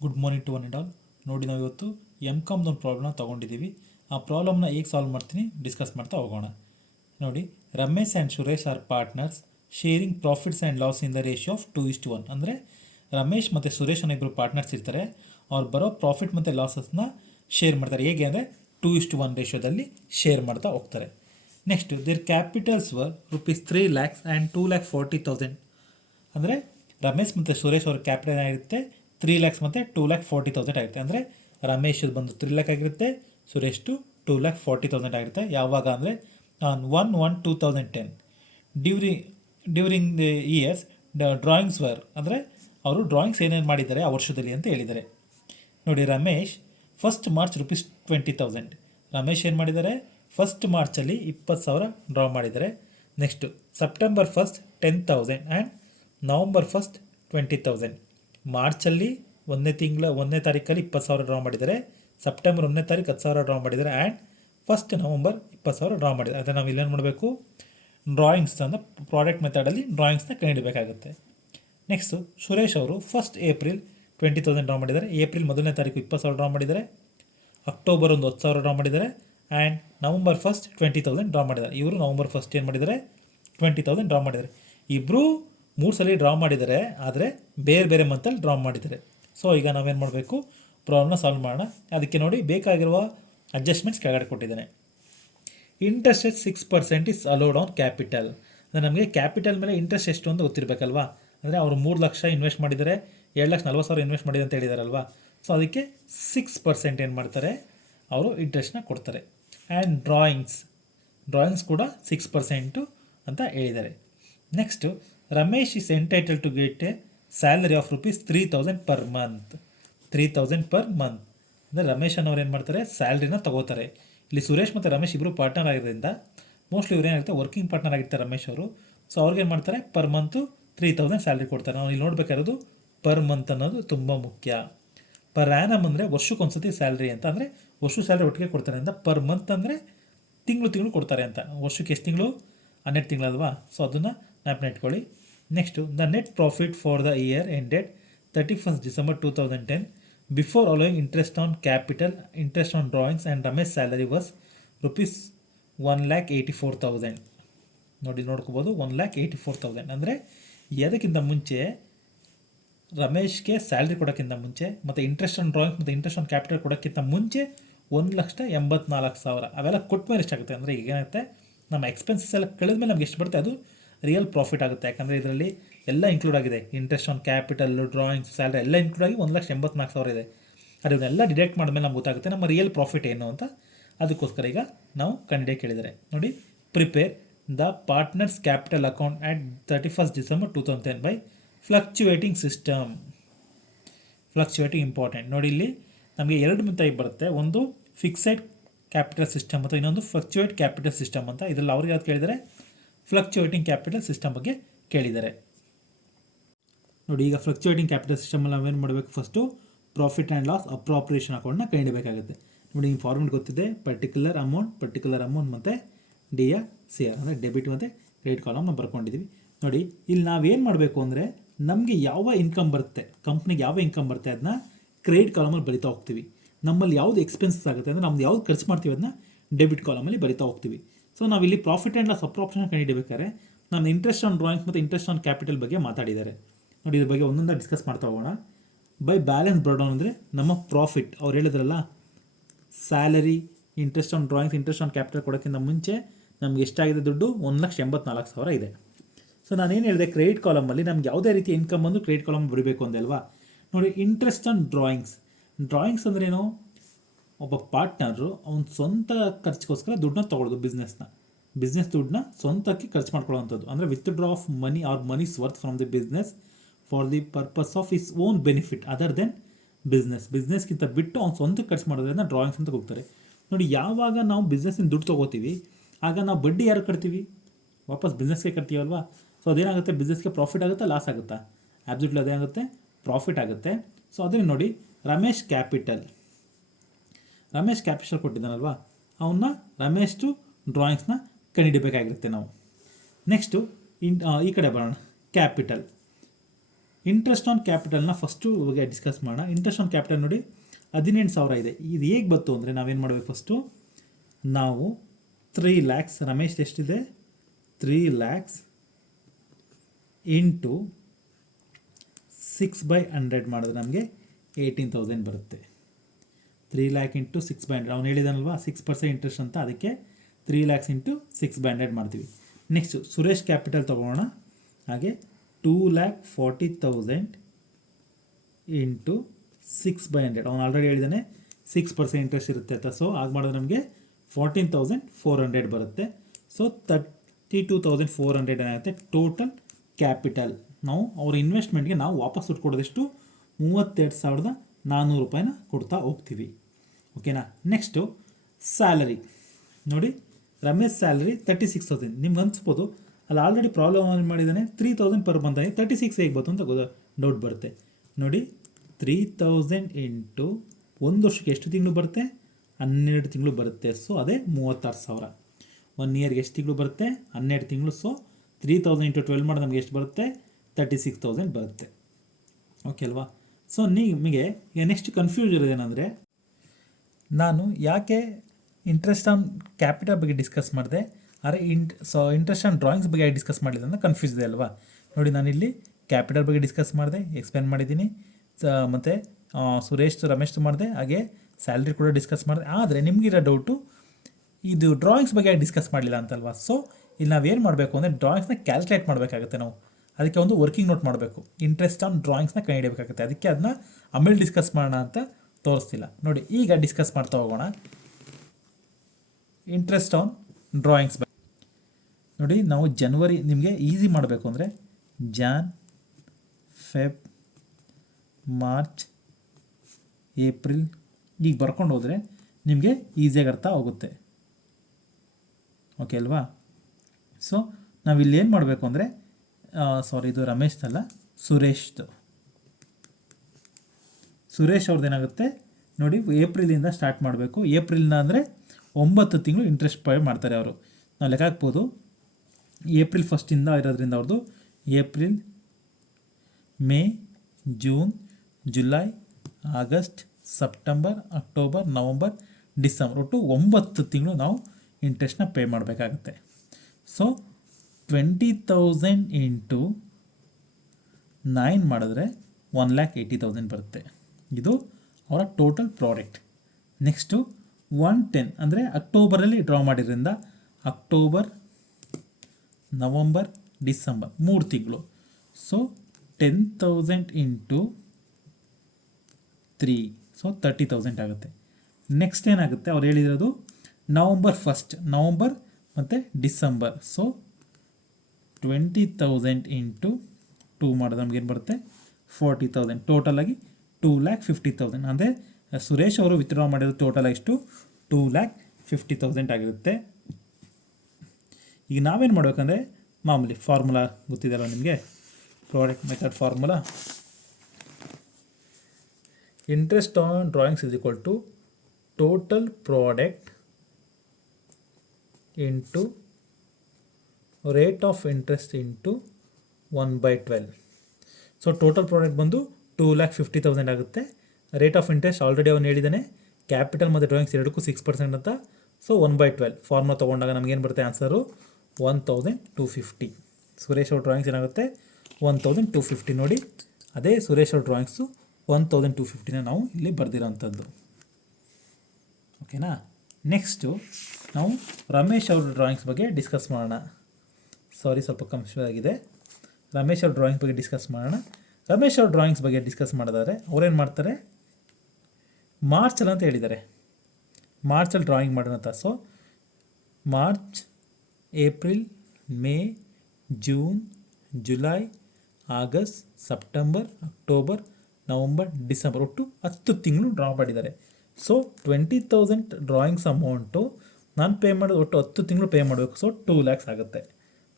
Good morning to one and all. ನೋಡಿ ನಾವು ಇವತ್ತು ಕಾಮ್ದು ಒಂದು ಪ್ರಾಬ್ಲಮ್ನ ತೊಗೊಂಡಿದ್ದೀವಿ. ಆ ಪ್ರಾಬ್ಲಮ್ನ ಹೇಗೆ ಸಾಲ್ವ್ ಮಾಡ್ತೀನಿ ಡಿಸ್ಕಸ್ ಮಾಡ್ತಾ ಹೋಗೋಣ. ನೋಡಿ, Ramesh and Suresh are partners sharing profits and loss in the ratio of 2:1. ಅಂದರೆ ರಮೇಶ್ ಮತ್ತು ಸುರೇಶ್ ಅನ್ನೋ ಇಬ್ಬರು ಪಾರ್ಟ್ನರ್ಸ್ ಇರ್ತಾರೆ. ಅವ್ರು ಬರೋ ಪ್ರಾಫಿಟ್ ಮತ್ತು ಲಾಸಸ್ನ ಶೇರ್ ಮಾಡ್ತಾರೆ. ಹೇಗೆ ಅಂದರೆ 2:1 ರೇಷಿಯೋದಲ್ಲಿ ಶೇರ್ ಮಾಡ್ತಾ ಹೋಗ್ತಾರೆ. Next, their capitals were ₹3 lakhs and 2,40,000. ಅಂದರೆ ರಮೇಶ್ ಮತ್ತು ಸುರೇಶ್ ಅವ್ರ ಕ್ಯಾಪಿಟಲ್ ಏನಾಗಿರುತ್ತೆ 3 lakhs ಮತ್ತು 2,40,000 ಆಗುತ್ತೆ. ಅಂದರೆ ರಮೇಶ್ ಬಂದು 3 lakh ಆಗಿರುತ್ತೆ, ಸುರೇಶ್ದು 2,40,000 ಆಗಿರುತ್ತೆ. ಯಾವಾಗ ಅಂದರೆ 1/1/2010 during the years drawings var. ಅಂದರೆ ಅವರು ಡ್ರಾಯಿಂಗ್ಸ್ ಏನೇನು ಮಾಡಿದ್ದಾರೆ ಆ ವರ್ಷದಲ್ಲಿ ಅಂತ ಹೇಳಿದ್ದಾರೆ. ನೋಡಿ, ರಮೇಶ್ ಫಸ್ಟ್ ಮಾರ್ಚ್ ₹20,000. ರಮೇಶ್ ಏನು ಮಾಡಿದ್ದಾರೆ, ಫಸ್ಟ್ ಮಾರ್ಚಲ್ಲಿ 20,000 ಡ್ರಾ ಮಾಡಿದ್ದಾರೆ. Next September 1 10,000 and November 1 20,000. ಮಾರ್ಚಲ್ಲಿ 1ನೇ ತಾರೀಕಲ್ಲಿ 20,000 draw ಮಾಡಿದ್ದಾರೆ, ಸೆಪ್ಟೆಂಬರ್ 1ನೇ ತಾರೀಕು 10,000 ಡ್ರಾ ಮಾಡಿದ್ದಾರೆ ಆ್ಯಂಡ್ 1 ನವಂಬರ್ 20,000 ಡ್ರಾ ಮಾಡಿದ್ದಾರೆ. ಅದನ್ನು ನಾವು ಇಲ್ಲೇನು ಮಾಡಬೇಕು, ಡ್ರಾಯಿಂಗ್ಸ್ ಅಂದರೆ ಪ್ರಾಡಕ್ಟ್ ಮೆಥಡಲ್ಲಿ ಡ್ರಾಯಿಂಗ್ಸ್ನ ಕಂಡುಹಿಡಬೇಕಾಗುತ್ತೆ. ನೆಕ್ಸ್ಟು ಸುರೇಶ್ ಅವರು 1 ಏಪ್ರಿಲ್ 20,000 ಡ್ರಾ ಮಾಡಿದ್ದಾರೆ. ಏಪ್ರಿಲ್ 1ನೇ ತಾರೀಕು 20,000 ಡ್ರಾ ಮಾಡಿದ್ದಾರೆ, ಅಕ್ಟೋಬರ್ 10,000 ಡ್ರಾ ಮಾಡಿದ್ದಾರೆ ಆ್ಯಂಡ್ ನವಂಬರ್ 1 20,000 ಡ್ರಾ ಮಾಡಿದ್ದಾರೆ. ಇವರು ನವಂಬರ್ 1 ಏನು ಮಾಡಿದ್ದಾರೆ 20,000 ಡ್ರಾ ಮಾಡಿದ್ದಾರೆ. ಇಬ್ಬರು 3 ಸಲ ಡ್ರಾ ಮಾಡಿದ್ದಾರೆ, ಆದರೆ ಬೇರೆ ಬೇರೆ ಮಂತಲ್ಲಿ ಡ್ರಾ ಮಾಡಿದ್ದಾರೆ. ಸೊ ಈಗ ನಾವೇನು ಮಾಡಬೇಕು, ಪ್ರಾಬ್ಲಮ್ನ ಸಾಲ್ವ್ ಮಾಡೋಣ. ಅದಕ್ಕೆ ನೋಡಿ, ಬೇಕಾಗಿರುವ ಅಡ್ಜಸ್ಟ್ಮೆಂಟ್ಸ್ ಕೆಳಗಡೆ ಕೊಟ್ಟಿದ್ದೇನೆ. Interest rate 6% is allowed on capital. ಅಂದರೆ ನಮಗೆ ಕ್ಯಾಪಿಟಲ್ ಮೇಲೆ ಇಂಟ್ರೆಸ್ಟ್ ಎಷ್ಟು ಅಂತ ಗೊತ್ತಿರಬೇಕಲ್ವಾ. ಅಂದರೆ ಅವರು 3 ಲಕ್ಷ ಇನ್ವೆಸ್ಟ್ ಮಾಡಿದ್ದಾರೆ, 7,40,000 ಇನ್ವೆಸ್ಟ್ ಮಾಡಿದೆ ಅಂತ ಹೇಳಿದಾರಲ್ವಾ. ಸೊ ಅದಕ್ಕೆ 6% ಏನು ಮಾಡ್ತಾರೆ, ಅವರು ಇಂಟ್ರೆಸ್ಟ್ನ ಕೊಡ್ತಾರೆ. ಆ್ಯಂಡ್ ಡ್ರಾಯಿಂಗ್ಸ್ ಕೂಡ 6% ಅಂತ ಹೇಳಿದ್ದಾರೆ. Next, Ramesh is entitled to get a salary of ₹3,000 per month. 3,000 per month ಅಂದರೆ ರಮೇಶ್ ಅನ್ನೋರು ಏನು ಮಾಡ್ತಾರೆ, ಸ್ಯಾಲ್ರಿನ ತಗೋತಾರೆ. ಇಲ್ಲಿ ಸುರೇಶ್ ಮತ್ತು ರಮೇಶ್ ಇಬ್ಬರು ಪಾರ್ಟ್ನರ್ ಆಗಿರೋದ್ರಿಂದ ಮೋಸ್ಟ್ಲಿ ಇವ್ರು ಏನಾಗುತ್ತೆ, ವರ್ಕಿಂಗ್ ಪಾರ್ಟ್ನರ್ ಆಗಿರ್ತಾರೆ ರಮೇಶ್ ಅವರು. ಸೊ ಅವ್ರಿಗೇನು ಮಾಡ್ತಾರೆ, ಪರ್ ಮಂತು 3,000 ಸ್ಯಾಲ್ರಿ ಕೊಡ್ತಾರೆ. ನಾವು ಇಲ್ಲಿ ನೋಡಬೇಕಾಗಿರೋದು ಪರ್ ಮಂತ್ ಅನ್ನೋದು ತುಂಬ ಮುಖ್ಯ. ಪರ್ ಆ್ಯನಮ್ ಅಂದರೆ ವರ್ಷಕ್ಕೊಂದ್ಸತಿ ಸ್ಯಾಲ್ರಿ ಅಂತ, ಅಂದರೆ ವರ್ಷ ಸ್ಯಾಲ್ರಿ ಒಟ್ಟಿಗೆ ಕೊಡ್ತಾರೆ ಅಂತ. ಪರ್ ಮಂತ್ ಅಂದರೆ ತಿಂಗಳು ಕೊಡ್ತಾರೆ ಅಂತ. ವರ್ಷಕ್ಕೆ ಎಷ್ಟು ತಿಂಗಳು, 12 ತಿಂಗಳಲ್ವಾ. ಸೊ ಅದನ್ನು ಜ್ಞಾಪನ ಇಟ್ಕೊಳ್ಳಿ. Next, the net profit for the year ended 31st December 2010 before allowing interest on capital, interest on drawings and Ramesh salary was ₹1,84,000. ನೋಡ್ಕೋಬೋದು, 1,84,000 ಅಂದರೆ ಅದಕ್ಕಿಂತ ಮುಂಚೆ ರಮೇಶ್ಗೆ ಸ್ಯಾಲ್ರಿ ಕೊಡೋಕ್ಕಿಂತ ಮುಂಚೆ ಮತ್ತು ಇಂಟ್ರೆಸ್ಟ್ ಆನ್ ಡ್ರಾಯಿಂಗ್ಸ್ ಮತ್ತು ಇಂಟ್ರೆಸ್ಟ್ ಆನ್ ಕ್ಯಾಪಿಟಲ್ ಕೊಡೋಕ್ಕಿಂತ ಮುಂಚೆ 1,84,000 ಅವೆಲ್ಲ ಕೊಟ್ಟ ಮೇಲೆ ಎಷ್ಟಾಗುತ್ತೆ ಅಂದರೆ, ಈಗ ಏನಾಗುತ್ತೆ, ನಮ್ಮ ಎಕ್ಸ್ಪೆನ್ಸಸ್ ಎಲ್ಲ ಕಳೆದ ಮೇಲೆ ನಮ್ಗೆ ಎಷ್ಟು ಬರುತ್ತೆ ಅದು ರಿಯಲ್ ಪ್ರಾಫಿಟ್ ಆಗುತ್ತೆ. ಯಾಕಂದರೆ ಇದರಲ್ಲಿ ಎಲ್ಲ ಇನ್ಕ್ಲೂಡ್ ಆಗಿದೆ. Interest on capital, drawings, salary ಎಲ್ಲ ಇನ್ಕ್ಲೂಡ್ ಆಗಿ 1,84,000 ಇದೆ. ಅದನ್ನೆಲ್ಲ ಡಿಡಕ್ಟ್ ಮಾಡಿದ್ಮೇಲೆ ನಮ್ಗೆ ಗೊತ್ತಾಗುತ್ತೆ ನಮ್ಮ ರಿಯಲ್ ಪ್ರಾಫಿಟ್ ಏನು ಅಂತ. ಅದಕ್ಕೋಸ್ಕರ ಈಗ ನಾವು ಕಂಡುಹಿಡಿಯಕ್ಕೆ ಕೇಳಿದರೆ, ನೋಡಿ, prepare the partners capital account at 31st December 2010 by fluctuating system. Fluctuating important. ನೋಡಿ, ಇಲ್ಲಿ ನಮಗೆ 2 ಟೈಪ್ ಬರುತ್ತೆ. ಒಂದು ಫಿಕ್ಸೆಡ್ ಕ್ಯಾಪಿಟಲ್ ಸಿಸ್ಟಮ್ ಮತ್ತು ಇನ್ನೊಂದು ಫ್ಲಕ್ಚುಯೇಟ್ ಕ್ಯಾಪಿಟಲ್ ಸಿಸ್ಟಮ್ ಅಂತ. ಇದರಲ್ಲಿ ಅವ್ರಿಗೆ ಯಾವ್ದು ಕೇಳಿದರೆ, ಫ್ಲಕ್ಚುಯೇಟಿಂಗ್ ಕ್ಯಾಪಿಟಲ್ ಸಿಸ್ಟಮ್ ಬಗ್ಗೆ ಕೇಳಿದ್ದಾರೆ. ನೋಡಿ, ಈಗ ಫ್ಲಕ್ಚುಯೇಟಿಂಗ್ ಕ್ಯಾಪಿಟಲ್ ಸಿಸ್ಟಮಲ್ಲಿ ನಾವೇನು ಮಾಡಬೇಕು, first profit and loss appropriation ಅಕೌಂಟ್ನ ಕಂಡುಹಿಡಬೇಕಾಗುತ್ತೆ. ನೋಡಿ, ಈ ಫಾರ್ಮೆಟ್ ಗೊತ್ತಿದೆ, ಪರ್ಟಿಕ್ಯುಲರ್ ಅಮೌಂಟ್ ಮತ್ತು DR ಅಂದರೆ ಡೆಬಿಟ್ ಮತ್ತು ಕ್ರೆಡಿಟ್ ಕಾಲಮ್ ನಾವು ಬರ್ಕೊಂಡಿದ್ದೀವಿ. ನೋಡಿ, ಇಲ್ಲಿ ನಾವೇನು ಮಾಡಬೇಕು ಅಂದರೆ, ನಮಗೆ ಯಾವ ಇನ್ಕಮ್ ಬರುತ್ತೆ, ಕಂಪ್ನಿಗೆ ಯಾವ ಇನ್ಕಮ್ ಬರುತ್ತೆ ಅದನ್ನ ಕ್ರೆಡಿಟ್ ಕಾಲಮಲ್ಲಿ ಬರಿತಾ ಹೋಗ್ತೀವಿ. ನಮ್ಮಲ್ಲಿ ಯಾವುದು ಎಕ್ಸ್ಪೆನ್ಸಸ್ ಆಗುತ್ತೆ ಅಂದರೆ ನಮ್ದು ಯಾವ್ದು ಖರ್ಚು ಮಾಡ್ತೀವಿ ಅದನ್ನ ಡೆಬಿಟ್ ಕಾಲಮಲ್ಲಿ ಬರಿತಾ ಹೋಗ್ತೀವಿ. ಸೊ ನಾವಿಲ್ಲಿ ಪ್ರಾಫಿಟ್ ಆ್ಯಂಡ್ ಲಾಸ್ ಅಪ್ರಾಪ್ರಿಯೇಷನ್ ಕಂಡುಹಿಡಬೇಕಾದ್ರೆ ನಮ್ಮ ಇಂಟ್ರೆಸ್ಟ್ ಆನ್ ಡ್ರಾಯಿಂಗ್ಸ್ ಮತ್ತು ಇಂಟ್ರೆಸ್ಟ್ ಆನ್ ಕ್ಯಾಪಿಟಲ್ ಬಗ್ಗೆ ಮಾತಾಡಿದ್ದಾರೆ. ನೋಡಿ, ಇದ್ರ ಬಗ್ಗೆ ಒಂದೊಂದು ಡಿಸ್ಕಸ್ ಮಾಡ್ತಾ ಹೋಗೋಣ. ಬೈ ಬ್ಯಾಲೆನ್ಸ್ ಬ್ರೋಡೌನ್ ಅಂದರೆ ನಮ್ಮ ಪ್ರಾಫಿಟ್, ಅವ್ರು ಹೇಳಿದ್ರಲ್ಲ, salary, interest on drawings, interest on capital ಕೊಡೋಕ್ಕಿಂತ ಮುಂಚೆ ನಮ್ಗೆ ಎಷ್ಟಾಗಿದೆ ದುಡ್ಡು, 1,84,000 ಇದೆ. ಸೊ ನಾನೇನು ಹೇಳಿದೆ, ಕ್ರೆಡಿಟ್ ಕಾಲಮಲ್ಲಿ ನಮ್ಗೆ ಯಾವುದೇ ರೀತಿ ಇನ್ಕಮ್ ಬಂದು ಕ್ರೆಡಿಟ್ ಕಾಲಮ್ ಬರಬೇಕು ಅಂದಲ್ವಾ. ನೋಡಿ, ಇಂಟ್ರೆಸ್ಟ್ ಆನ್ ಡ್ರಾಯಿಂಗ್ಸ್ ಅಂದ್ರೇನು, ಒಬ್ಬ ಪಾರ್ಟ್ನರು ಅವ್ನ ಸ್ವಂತ ಖರ್ಚಿಗೋಸ್ಕರ ದುಡ್ಡನ್ನ ತೊಗೊಳ್ಳೋದು, ಬಿಸ್ನೆಸ್ ದುಡ್ಡನ್ನ ಸ್ವಂತಕ್ಕೆ ಖರ್ಚು ಮಾಡ್ಕೊಳ್ಳೋವಂಥದ್ದು. ಅಂದರೆ withdraw of money or money's worth from the business for the purpose of his own benefit other than ಬಿಸ್ನೆಸ್ಗಿಂತ ಬಿಟ್ಟು ಅವ್ನು ಸ್ವಂತಕ್ಕೆ ಖರ್ಚು ಮಾಡೋದ್ರಿಂದ ಡ್ರಾಯಿಂಗ್ಸ್ ಅಂತ ಹೋಗ್ತಾರೆ. ನೋಡಿ, ಯಾವಾಗ ನಾವು ಬಿಸ್ನೆಸ್ಸಿಂದ ದುಡ್ಡು ತೊಗೋತೀವಿ ಆಗ ನಾವು ಬಡ್ಡಿ ಯಾರು ಕಟ್ತೀವಿ, ವಾಪಸ್ ಬಿಸ್ನೆಸ್ಗೆ ಕಟ್ತೀವಲ್ವಾ. ಸೊ ಅದೇನಾಗುತ್ತೆ, ಬಿಸ್ನೆಸ್ಗೆ ಪ್ರಾಫಿಟ್ ಆಗುತ್ತಾ ಲಾಸ್ ಆಗುತ್ತಾ, ಆಬ್ಸಲ್ಯೂಟ್ಲಿ ಅದೇನಾಗುತ್ತೆ, ಪ್ರಾಫಿಟ್ ಆಗುತ್ತೆ. ಸೊ ಅದನ್ನು ನೋಡಿ, ರಮೇಶ್ ಕ್ಯಾಪಿಟಲ್ ಕೊಟ್ಟಿದ್ದಾನಲ್ವಾ, ಅವನ್ನ ರಮೇಶ್ದು ಡ್ರಾಯಿಂಗ್ಸ್ನ ಕಂಡುಹಿಡಬೇಕಾಗಿರುತ್ತೆ ನಾವು. ನೆಕ್ಸ್ಟು ಈ ಕಡೆ ಬರೋಣ, ಕ್ಯಾಪಿಟಲ್ ಇಂಟ್ರೆಸ್ಟ್ ಆನ್ ಕ್ಯಾಪಿಟಲ್ನ ಫಸ್ಟು ಬಗ್ಗೆ ಡಿಸ್ಕಸ್ ಮಾಡೋಣ. ಇಂಟ್ರೆಸ್ಟ್ ಆನ್ ಕ್ಯಾಪಿಟಲ್ ನೋಡಿ 18,000 ಇದೆ. ಇದು ಹೇಗೆ ಬಂತು ಅಂದರೆ ನಾವೇನು ಮಾಡಬೇಕು, ಫಸ್ಟು ನಾವು 3 lakhs, ರಮೇಶ್ ಎಷ್ಟಿದೆ 3 lakhs ಇಂಟು 6/100 ಮಾಡಿದ್ರೆ ನಮಗೆ 18,000 ಬರುತ್ತೆ. 3 lakh ಇಂಟು 6/100 ಅವ್ನು ಹೇಳಿದಾನಲ್ವಾ 6% ಇಂಟ್ರೆಸ್ಟ್ ಅಂತ, ಅದಕ್ಕೆ 3 lakhs ಇಂಟು 6/100 ಮಾಡ್ತೀವಿ. ನೆಕ್ಸ್ಟು ಸುರೇಶ್ ಕ್ಯಾಪಿಟಲ್ ತೊಗೊಳ್ಳೋಣ. ಹಾಗೆ 2,40,000 ಇಂಟು 6/100 ಅವನು ಆಲ್ರೆಡಿ ಹೇಳಿದ್ದಾನೆ 6% ಇಂಟ್ರೆಸ್ಟ್ ಇರುತ್ತೆ ಅಂತ. ಸೊ ಆಗ ಮಾಡಿದ್ರೆ ನಮಗೆ 14,400 ಬರುತ್ತೆ. ಸೊ 32,400 ಏನಾಗುತ್ತೆ ಟೋಟಲ್ ಕ್ಯಾಪಿಟಲ್. ನಾವು ಅವ್ರ ಇನ್ವೆಸ್ಟ್ಮೆಂಟ್ಗೆ ನಾವು ವಾಪಸ್ ದುಡ್ಡು ಕೊಡೋದೆಷ್ಟು 32,400 ರೂಪಾಯಿನ ಕೊಡ್ತಾ ಹೋಗ್ತೀವಿ. ಓಕೆನಾ. ನೆಕ್ಸ್ಟು ಸ್ಯಾಲರಿ ನೋಡಿ, ರಮೇಶ್ ಸ್ಯಾಲರಿ 36,000. ನಿಮ್ಗೆ ಅನಿಸ್ಬೋದು ಅಲ್ಲಿ ಆಲ್ರೆಡಿ ಪ್ರಾಬ್ಲಮ್ ಏನು ಮಾಡಿದ್ದಾನೆ 3,000 ಪರ್ ಮಂತ್ ಆಗಿ 36 ಹೇಗೆ ಬಂತು ಅಂತ ಡೌಟ್ ಬರುತ್ತೆ. ನೋಡಿ 3,000 ಇಂಟು 1 ವರ್ಷಕ್ಕೆ ಎಷ್ಟು ತಿಂಗಳು ಬರುತ್ತೆ, 12 ತಿಂಗಳು ಬರುತ್ತೆ. ಸೊ ಅದೇ 36,000. 1 ಇಯರ್ಗೆ ಎಷ್ಟು ತಿಂಗಳು ಬರುತ್ತೆ, 12 ತಿಂಗಳು. ಸೊ 3,000 ಇಂಟು 12 ಮಾಡಿದ್ರೆ ನಮಗೆ ಎಷ್ಟು ಬರುತ್ತೆ, 36,000 ಬರುತ್ತೆ. ಓಕೆ ಅಲ್ವಾ. ಸೊ ನಿಮಗೆ ಈಗ ನೆಕ್ಸ್ಟ್ ಕನ್ಫ್ಯೂಸ್ ಇರೋದೇನೆಂದರೆ, ನಾನು ಯಾಕೆ ಇಂಟ್ರೆಸ್ಟ್ ಆನ್ ಕ್ಯಾಪಿಟಲ್ ಬಗ್ಗೆ ಡಿಸ್ಕಸ್ ಮಾಡಿದೆ, ಆದರೆ ಇಂಟ್ರೆಸ್ಟ್ ಆನ್ ಡ್ರಾಯಿಂಗ್ಸ್ ಬಗ್ಗೆ ಡಿಸ್ಕಸ್ ಮಾಡಿದೆ ಅಂತ ಕನ್ಫ್ಯೂಸ್ ಇದೆ ಅಲ್ವಾ. ನೋಡಿ ನಾನಿಲ್ಲಿ ಕ್ಯಾಪಿಟಲ್ ಬಗ್ಗೆ ಡಿಸ್ಕಸ್ ಮಾಡಿದೆ, ಎಕ್ಸ್ಪ್ಲೇನ್ ಮಾಡಿದ್ದೀನಿ. ಮತ್ತು ಸುರೇಶ್ ರಮೇಶ್ ಮಾಡಿದೆ, ಹಾಗೆ ಸ್ಯಾಲ್ರಿ ಕೂಡ ಡಿಸ್ಕಸ್ ಮಾಡಿದೆ. ಆದರೆ ನಿಮಗಿರೋ ಡೌಟು ಇದು ಡ್ರಾಯಿಂಗ್ಸ್ ಬಗ್ಗೆ ಡಿಸ್ಕಸ್ ಮಾಡಲಿಲ್ಲ ಅಂತಲ್ವಾ. ಸೊ ಇಲ್ಲಿ ನಾವೇನು ಮಾಡಬೇಕು ಅಂದರೆ ಡ್ರಾಯಿಂಗ್ಸ್ನ ಕ್ಯಾಲ್ಕುಲೇಟ್ ಮಾಡಬೇಕಾಗುತ್ತೆ ನಾವು. ಅದಕ್ಕೆ ಒಂದು ವರ್ಕಿಂಗ್ ನೋಟ್ ಮಾಡಬೇಕು. ಇಂಟ್ರೆಸ್ಟ್ ಆನ್ ಡ್ರಾಯಿಂಗ್ಸ್ನ ಕಂಡುಹಿಡಿಯಬೇಕಾಗುತ್ತೆ. ಅದಕ್ಕೆ ಅದನ್ನ ಆಮೇಲೆ ಡಿಸ್ಕಸ್ ಮಾಡೋಣ ಅಂತ ತೋರಿಸ್ತಿಲ್ಲ. ನೋಡಿ ಈಗ ಡಿಸ್ಕಸ್ ಮಾಡ್ತಾ ಹೋಗೋಣ ಇಂಟ್ರೆಸ್ಟ್ ಆನ್ ಡ್ರಾಯಿಂಗ್ಸ್ ಬಗ್ಗೆ. ನೋಡಿ ನಾವು ಜನವರಿ ನಿಮಗೆ ಈಸಿ ಮಾಡಬೇಕು ಅಂದರೆ ಜಾನ್, ಫೆಬ್, ಮಾರ್ಚ್, ಏಪ್ರಿಲ್ ಈಗ ಬರ್ಕೊಂಡು ಹೋದರೆ ನಿಮಗೆ ಈಸಿಯಾಗಿ ಅರ್ಥ ಆಗುತ್ತೆ. ಓಕೆ ಅಲ್ವಾ. ಸೊ ನಾವಿಲ್ಲಿ ಏನು ಮಾಡಬೇಕು ಅಂದರೆ ಇದು ರಮೇಶ್ದಲ್ಲ, ಸುರೇಶ್ ಅವ್ರದ್ದೇನಾಗುತ್ತೆ ನೋಡಿ, ಏಪ್ರಿಲಿಂದ ಸ್ಟಾರ್ಟ್ ಮಾಡಬೇಕು. ಏಪ್ರಿಲ್ನ ಅಂದರೆ 9 ತಿಂಗಳು ಇಂಟ್ರೆಸ್ಟ್ ಪೇ ಮಾಡ್ತಾರೆ ಅವರು. ನಾವು ಲೆಕ್ಕ ಹಾಕ್ಬೋದು. ಏಪ್ರಿಲ್ 1 ಇರೋದ್ರಿಂದ ಅವ್ರದ್ದು April, May, June, July, August, September, October, November, December ಒಟ್ಟು 9 ತಿಂಗಳು ನಾವು ಇಂಟ್ರೆಸ್ಟ್ನ ಪೇ ಮಾಡಬೇಕಾಗುತ್ತೆ. ಸೊ 20,000 ಇಂಟು 9 ಮಾಡಿದ್ರೆ 1,80,000 ಬರುತ್ತೆ. ಇದು ಅವರ ಟೋಟಲ್ ಪ್ರಾಡಕ್ಟ್. ನೆಕ್ಸ್ಟು 110 ಅಂದರೆ ಅಕ್ಟೋಬರಲ್ಲಿ ಡ್ರಾ ಮಾಡಿದ್ರಿಂದ ಅಕ್ಟೋಬರ್, ನವಂಬರ್, ಡಿಸೆಂಬರ್ 3 ತಿಂಗಳು. ಸೊ 10,000 ಇಂಟು 3, ಸೊ 30,000 ಆಗುತ್ತೆ. ನೆಕ್ಸ್ಟ್ ಏನಾಗುತ್ತೆ ಅವ್ರು ಹೇಳಿರೋದು ನವಂಬರ್ 1, ನವಂಬರ್ ಮತ್ತು ಡಿಸೆಂಬರ್. ಸೊ 20,000 ಇಂಟು 2 ಮಾಡಿದ್ರೆ ನಮಗೇನು ಬರುತ್ತೆ 40,000. ಟೋಟಲಾಗಿ 2,50,000. ಅಂದರೆ ಸುರೇಶ್ ಅವರು ವಿತ್ಡ್ರಾ ಮಾಡಿರೋ ಟೋಟಲ್ ಎಷ್ಟು 2,50,000 ಆಗಿರುತ್ತೆ. ಈಗ ನಾವೇನು ಮಾಡಬೇಕಂದ್ರೆ ಮಾಮೂಲಿ ಫಾರ್ಮುಲಾ ಗೊತ್ತಿದೆಯಲ್ಲ ನಿಮಗೆ, product method formula. Interest on drawings is equal to total product into rate of interest into 1/12. So total product ಬಂದು 2,50,000 ಆಗುತ್ತೆ. ರೇಟ್ ಆಫ್ ಇಂಟ್ರೆಸ್ಟ್ ಆಲ್ರೆಡಿ ಅವನು ಹೇಳಿದ್ದಾನೆ, ಕ್ಯಾಪಿಟಲ್ ಮತ್ತು ಡ್ರಾಯಿಂಗ್ಸ್ ಎರಡಕ್ಕೂ 6% ಅಂತ. ಸೊ 1/12 ಫಾರ್ಮುಲಾ ತೊಗೊಂಡಾಗ ನಮಗೇನು ಬರುತ್ತೆ ಆನ್ಸರು 1,250. ಸುರೇಶ್ ಅವ್ರ ಡ್ರಾಯಿಂಗ್ಸ್ ಏನಾಗುತ್ತೆ 1,250. ನೋಡಿ ಅದೇ ಸುರೇಶ್ ಅವ್ರ ಡ್ರಾಯಿಂಗ್ಸು 1,250ನ ನಾವು ಇಲ್ಲಿ ಬರೆದಿರೋಂಥದ್ದು. ಓಕೆನಾ. ನೆಕ್ಸ್ಟು ನಾವು ರಮೇಶ್ ಅವ್ರ ಡ್ರಾಯಿಂಗ್ಸ್ ಬಗ್ಗೆ ಡಿಸ್ಕಸ್ ಮಾಡೋಣ. ಸ್ವಲ್ಪ ಕನ್ಫ್ಯೂಸ್ ಆಗಿದೆ. ರಮೇಶ್ ಅವ್ರ ಡ್ರಾಯಿಂಗ್ಸ್ ಬಗ್ಗೆ ಡಿಸ್ಕಸ್ ಮಾಡೋಣ. ರಮೇಶ್ ಅವ್ರ ಡ್ರಾಯಿಂಗ್ಸ್ ಬಗ್ಗೆ ಡಿಸ್ಕಸ್ ಮಾಡಿದರೆ ಅವ್ರೇನು ಮಾಡ್ತಾರೆ, ಮಾರ್ಚಲ್ಲಿ ಅಂತ ಹೇಳಿದ್ದಾರೆ, ಮಾರ್ಚಲ್ಲಿ ಡ್ರಾಯಿಂಗ್ ಮಾಡೋಣ ಅಂತ. So March, April, May, June, July, August, September, October, November, December ಒಟ್ಟು 10 ತಿಂಗಳು ಡ್ರಾ ಮಾಡಿದ್ದಾರೆ. ಸೊ 20,000 ಡ್ರಾಯಿಂಗ್ಸ್ ಅಮೌಂಟು ನಾನು ಪೇ ಮಾಡೋದು ಒಟ್ಟು 10 ತಿಂಗಳು ಪೇ ಮಾಡಬೇಕು. ಸೊ 2 lakhs ಆಗುತ್ತೆ.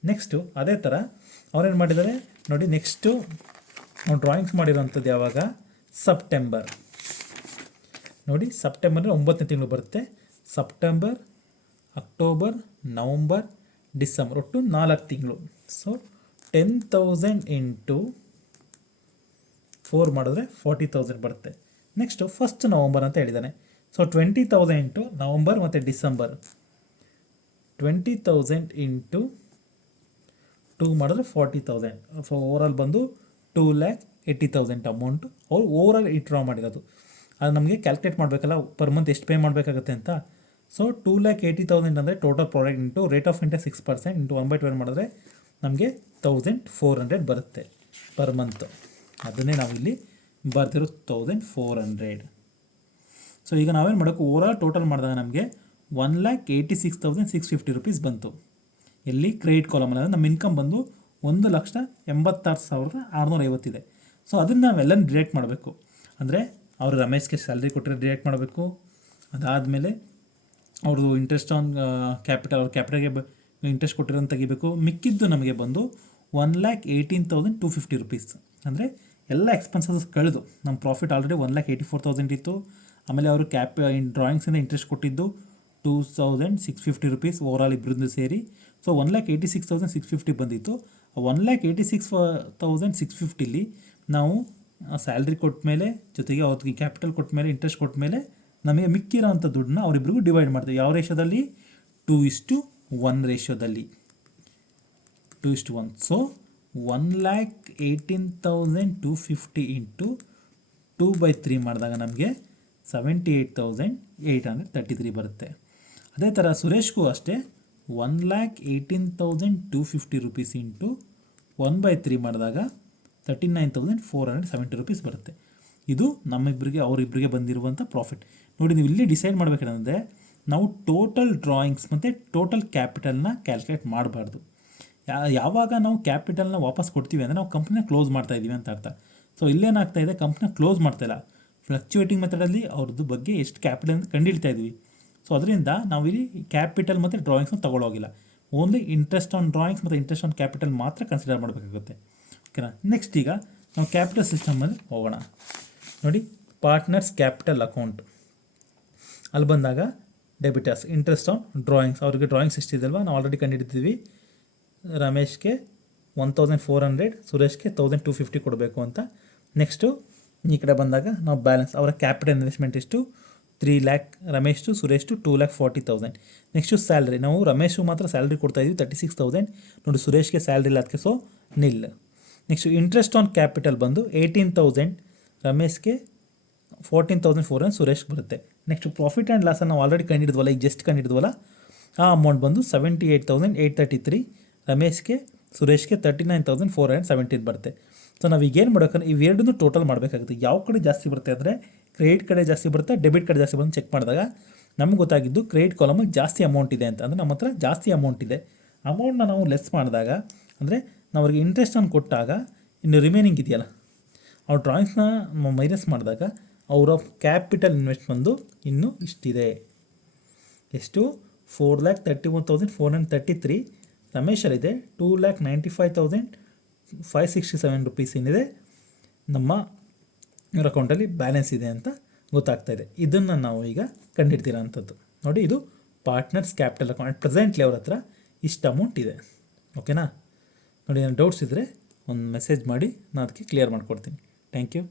ನೆಕ್ಸ್ಟು ಅದೇ ಥರ ಅವ್ರೇನು ಮಾಡಿದ್ದಾರೆ ನೋಡಿ, ನೆಕ್ಸ್ಟು ನಾವು ಡ್ರಾಯಿಂಗ್ಸ್ ಮಾಡಿರೋಂಥದ್ದು ಯಾವಾಗ ಸೆಪ್ಟೆಂಬರ್. ನೋಡಿ ಸೆಪ್ಟೆಂಬರ್ 9ನೇ ತಿಂಗಳು ಬರುತ್ತೆ. ಸೆಪ್ಟೆಂಬರ್, ಅಕ್ಟೋಬರ್, ನವಂಬರ್, ಡಿಸೆಂಬರ್ ಒಟ್ಟು 4 ತಿಂಗಳು. ಸೊ 10,000 ಇಂಟು 4 ಮಾಡಿದ್ರೆ 40,000 ಬರುತ್ತೆ. ನೆಕ್ಸ್ಟು 1st ನವಂಬರ್ ಅಂತ ಹೇಳಿದ್ದಾನೆ. ಸೊ 20,000 ಇಂಟು ನವಂಬರ್ ಮತ್ತು ಡಿಸೆಂಬರ್, 20,000 ಇಂಟು 2 ಮಾಡಿದ್ರೆ 40,000. ಸೊ ಓವರಾಲ್ ಬಂದು 2,80,000 ಅಮೌಂಟು ಅವರು ಓವರಾಲ್ ಡ್ರಾ ಮಾಡಿರೋದು. ಅದು ನಮಗೆ ಕ್ಯಾಲ್ಕುಲೇಟ್ ಮಾಡಬೇಕಲ್ಲ ಪರ್ ಮಂತ್ ಎಷ್ಟು ಪೇ ಮಾಡಬೇಕಾಗುತ್ತೆ ಅಂತ. ಸೊ 2,80,000 ಅಂದರೆ total product into rate of interest 6% into 1/12 ಮಾಡಿದ್ರೆ ನಮಗೆ 1,400 ಬರುತ್ತೆ ಪರ್ ಮಂತ್. ಅದನ್ನೇ ನಾವಿಲ್ಲಿ ಬರ್ತಿರೋ 1,400. ಸೊ ಈಗ ನಾವೇನು ಮಾಡೋಕ್ಕೆ ಓವರಾಲ್ ಟೋಟಲ್ ಮಾಡಿದಾಗ ನಮಗೆ 1,86,650 ರೂಪೀಸ್ ಬಂತು. ಎಲ್ಲಿ ಕ್ರೆಡಿಟ್ ಕಾಲಮಲ್ಲಿ ಅಂದರೆ ನಮ್ಮ ಇನ್ಕಮ್ ಬಂದು 1,86,650 ಇದೆ. ಸೊ ಅದನ್ನು ನಾವೆಲ್ಲ ಡಿಡಕ್ಟ್ ಮಾಡಬೇಕು. ಅಂದರೆ ಅವರು ರಮೇಶ್ಗೆ ಸ್ಯಾಲ್ರಿ ಕೊಟ್ಟರೆ ಡಿಡಕ್ಟ್ ಮಾಡಬೇಕು. ಅದಾದಮೇಲೆ ಅವ್ರದ್ದು ಇಂಟ್ರೆಸ್ಟ್ ಆನ್ ಕ್ಯಾಪಿಟಲ್, ಅವ್ರ ಕ್ಯಾಪಿಟಲ್ಗೆ ಇಂಟ್ರೆಸ್ಟ್ ಕೊಟ್ಟಿರೋಂತ ತೆಗಿಬೇಕು. ಮಿಕ್ಕಿದ್ದು ನಮಗೆ ಬಂದು 1,18,250 ರೂಪೀಸ್. ಅಂದರೆ ಎಲ್ಲ ಎಕ್ಸ್ಪೆನ್ಸಸ್ ಕಳೆದು ನಮ್ಮ ಪ್ರಾಫಿಟ್ ಆಲ್ರೆಡಿ 1,84,000 ಇತ್ತು. ಆಮೇಲೆ ಅವರು ಡ್ರಾಯಿಂಗ್ಸಿಂದ ಇಂಟ್ರೆಸ್ಟ್ ಕೊಟ್ಟಿದ್ದು 2,650 ರೂಪೀಸ್ ಓವರಾಲ್ ಇಬ್ಬರದ್ದು ಸೇರಿ. ಸೊ 1,86,650 ಬಂದಿತ್ತು. 1,86,650ಲಿ ನಾವು ಸ್ಯಾಲ್ರಿ ಕೊಟ್ಟ ಮೇಲೆ ಜೊತೆಗೆ ಅವ್ರಿಗೆ ಕ್ಯಾಪಿಟಲ್ ಕೊಟ್ಟ ಮೇಲೆ ಇಂಟ್ರೆಸ್ಟ್ ಕೊಟ್ಟ ಮೇಲೆ ನಮಗೆ ಮಿಕ್ಕಿರೋಂಥ ದುಡ್ಡನ್ನ ಅವರಿಬ್ಬರಿಗೂ ಡಿವೈಡ್ ಮಾಡ್ತೀವಿ. ಯಾವ ರೇಷೋದಲ್ಲಿ? 2:1 ರೇಷೋದಲ್ಲಿ, 2:1. ಸೊ 1,18,250 ಇಂಟು 2/3 ಮಾಡಿದಾಗ ನಮಗೆ 78,833 ಬರುತ್ತೆ. ಅದೇ ಥರ ಸುರೇಶ್ಗೂ ಅಷ್ಟೇ 1,18,250 ರೂಪೀಸ್ ಇಂಟು 1/3 ಮಾಡಿದಾಗ 39,470 ರೂಪೀಸ್ ಬರುತ್ತೆ. ಇದು ನಮ್ಮಿಬ್ಬರಿಗೆ ಅವರಿಬ್ಬರಿಗೆ ಬಂದಿರುವಂಥ ಪ್ರಾಫಿಟ್. ನೋಡಿ, ನೀವು ಇಲ್ಲಿ ಡಿಸೈಡ್ ಮಾಡಬೇಕಂದ್ರೆ ನಾವು ಟೋಟಲ್ ಡ್ರಾಯಿಂಗ್ಸ್ ಮತ್ತು ಟೋಟಲ್ ಕ್ಯಾಪಿಟಲ್ನ ಕ್ಯಾಲ್ಕುಲೇಟ್ ಮಾಡಬಾರ್ದು. ಯಾವಾಗ ನಾವು ಕ್ಯಾಪಿಟಲ್ನ ವಾಪಸ್ ಕೊಡ್ತೀವಿ ಅಂದರೆ ನಾವು ಕಂಪ್ನಿನ ಕ್ಲೋಸ್ ಮಾಡ್ತಾ ಇದ್ದೀವಿ ಅಂತ ಅರ್ಥ. ಸೊ ಇಲ್ಲೇನಾಗ್ತಾ ಇದೆ, ಕಂಪ್ನಿನ ಕ್ಲೋಸ್ ಮಾಡ್ತಾಯಿಲ್ಲ, ಫ್ಲಕ್ಚುಯೇಟಿಂಗ್ ಮೆಥಡಲ್ಲಿ ಅವ್ರದ್ದು ಬಗ್ಗೆ ಎಷ್ಟು ಕ್ಯಾಪಿಟಲ್ ಅಂತ ಕಂಡುಹಿಡ್ತಾ ಇದ್ವಿ. ಸೊ ಅದರಿಂದ ನಾವು ಇಲ್ಲಿ ಕ್ಯಾಪಿಟಲ್ ಮತ್ತು ಡ್ರಾಯಿಂಗ್ಸ್ನ ತೊಗೊಳೋಗಿಲ್ಲ. ಓನ್ಲಿ ಇಂಟ್ರೆಸ್ಟ್ ಆನ್ ಡ್ರಾಯಿಂಗ್ಸ್ ಮತ್ತು ಇಂಟ್ರೆಸ್ಟ್ ಆನ್ ಕ್ಯಾಪಿಟಲ್ ಮಾತ್ರ ಕನ್ಸಿಡರ್ ಮಾಡಬೇಕಾಗುತ್ತೆ. ಓಕೆನಾ? ನೆಕ್ಸ್ಟ್ ಈಗ ನಾವು ಕ್ಯಾಪಿಟಲ್ ಸಿಸ್ಟಮಲ್ಲಿ ಹೋಗೋಣ. ನೋಡಿ, ಪಾರ್ಟ್ನರ್ಸ್ ಕ್ಯಾಪಿಟಲ್ ಅಕೌಂಟ್ ಅಲ್ಲಿ ಬಂದಾಗ ಡೆಬಿಟರ್ಸ್ ಇಂಟ್ರೆಸ್ಟ್ ಆನ್ ಡ್ರಾಯಿಂಗ್ಸ್, ಅವ್ರಿಗೆ ಡ್ರಾಯಿಂಗ್ಸ್ ಎಷ್ಟಿದೆಯಲ್ವ ನಾವು ಆಲ್ರೆಡಿ ಕಂಡುಹಿಡಿದಿದ್ವಿ. ರಮೇಶ್ಗೆ 1,400, ಸುರೇಶ್ಗೆ 1,250 ಕೊಡಬೇಕು ಅಂತ. ನೆಕ್ಸ್ಟು ಈ ಕಡೆ ಬಂದಾಗ ನಾವು ಬ್ಯಾಲೆನ್ಸ್, ಅವರ ಕ್ಯಾಪಿಟಲ್ ಇನ್ವೆಸ್ಟ್ಮೆಂಟ್ ಎಷ್ಟು? 3 ಲ್ಯಾಕ್ ರಮೇಶ್ದು, ಸುರೇಶ್ದು 2,40,000. ನೆಕ್ಸ್ಟು ಸ್ಯಾಲ್ರಿ, ನಾವು ರಮೇಶು ಮಾತ್ರ ಸ್ಯಾಲ್ರಿ ಕೊಡ್ತಾಯಿದ್ವಿ 36,000. ನೋಡಿ, ಸುರೇಶ್ಗೆ ಸ್ಯಾಲ್ರಿ ಇಲ್ಲ, ಅದಕ್ಕೆ so nil. Next interest on capital ಬಂದು 18,000 ರಮೇಶ್ಗೆ, 14,400 ಸುರೇಶ್ಗೆ ಬರುತ್ತೆ. ನೆಕ್ಸ್ಟು ಪ್ರಾಫಿಟ್ ಆ್ಯಂಡ್ ಲಾಸನ್ನು ನಾವು ಆಲ್ರೆಡಿ ಕಂಡಿಡಿದ್ವಲ್ಲ, ಈಗ ಜಸ್ಟ್ ಕಂಡಿಡಿದ್ವಲ್ಲ, ಆ ಅಮೌಂಟ್ ಬಂದು 78,833 ರಮೇಶ್ಗೆ, ಸುರೇಶ್ಗೆ 39,417 ಬರುತ್ತೆ. ಸೊ ನಾವು ಈಗೇನು ಮಾಡೋಕ್ಕಂದ್ರೆ ಇವೆರಡನ್ನೂ ಟೋಟಲ್ ಮಾಡಬೇಕಾಗುತ್ತೆ. ಯಾವ ಕಡೆ ಜಾಸ್ತಿ ಬರುತ್ತೆ ಅಂದರೆ ಕ್ರೆಡಿಟ್ ಕಡೆ ಜಾಸ್ತಿ ಬರುತ್ತೆ, ಡೆಬಿಟ್ ಕಡೆ ಜಾಸ್ತಿ ಬಂದು ಚೆಕ್ ಮಾಡಿದಾಗ ನಮ್ಗೆ ಗೊತ್ತಾಗಿದ್ದು ಕ್ರೆಡಿಟ್ ಕಾಲಮಿಗೆ ಜಾಸ್ತಿ ಅಮೌಂಟ್ ಇದೆ ಅಂತ. ಅಂದರೆ ನಮ್ಮ ಹತ್ರ ಜಾಸ್ತಿ ಅಮೌಂಟ್ ಇದೆ. ಅಮೌಂಟ್ನ ನಾವು ಲೆಸ್ ಮಾಡಿದಾಗ ಅಂದರೆ ನಾವು ಅವ್ರಿಗೆ ಇಂಟ್ರೆಸ್ಟನ್ನು ಕೊಟ್ಟಾಗ ಇನ್ನು ರಿಮೈನಿಂಗ್ ಇದೆಯಲ್ಲ, ಅವ್ರ ಡ್ರಾಯಿಂಗ್ಸ್ನ ಮೈನಸ್ ಮಾಡಿದಾಗ ಅವರ ಕ್ಯಾಪಿಟಲ್ ಇನ್ವೆಸ್ಟ್ ಬಂದು ಇನ್ನೂ ಇಷ್ಟಿದೆ. ಎಷ್ಟು? 4,31,433. ರಮೇಶಲ್ಲಿದೆ 2,95,567 ರೂಪೀಸ್ ಏನಿದೆ ನಮ್ಮ ಇವ್ರ ಅಕೌಂಟಲ್ಲಿ ಬ್ಯಾಲೆನ್ಸ್ ಇದೆ ಅಂತ ಗೊತ್ತಾಗ್ತಾಯಿದೆ. ಇದನ್ನು ನಾವು ಈಗ ಕಂಡುಹಿಡ್ತಿರೋ ಅಂಥದ್ದು. ನೋಡಿ, ಇದು ಪಾರ್ಟ್ನರ್ಸ್ ಕ್ಯಾಪಿಟಲ್ ಅಕೌಂಟ್. ಪ್ರೆಸೆಂಟ್ಲಿ ಅವ್ರ ಹತ್ರ ಇಷ್ಟು ಅಮೌಂಟ್ ಇದೆ. ಓಕೆನಾ? ನೋಡಿ, ನಾನು ಡೌಟ್ಸ್ ಇದ್ದರೆ ಒಂದು ಮೆಸೇಜ್ ಮಾಡಿ, ನಾನು ಅದಕ್ಕೆ ಕ್ಲಿಯರ್ ಮಾಡಿಕೊಡ್ತೀನಿ. Thank you.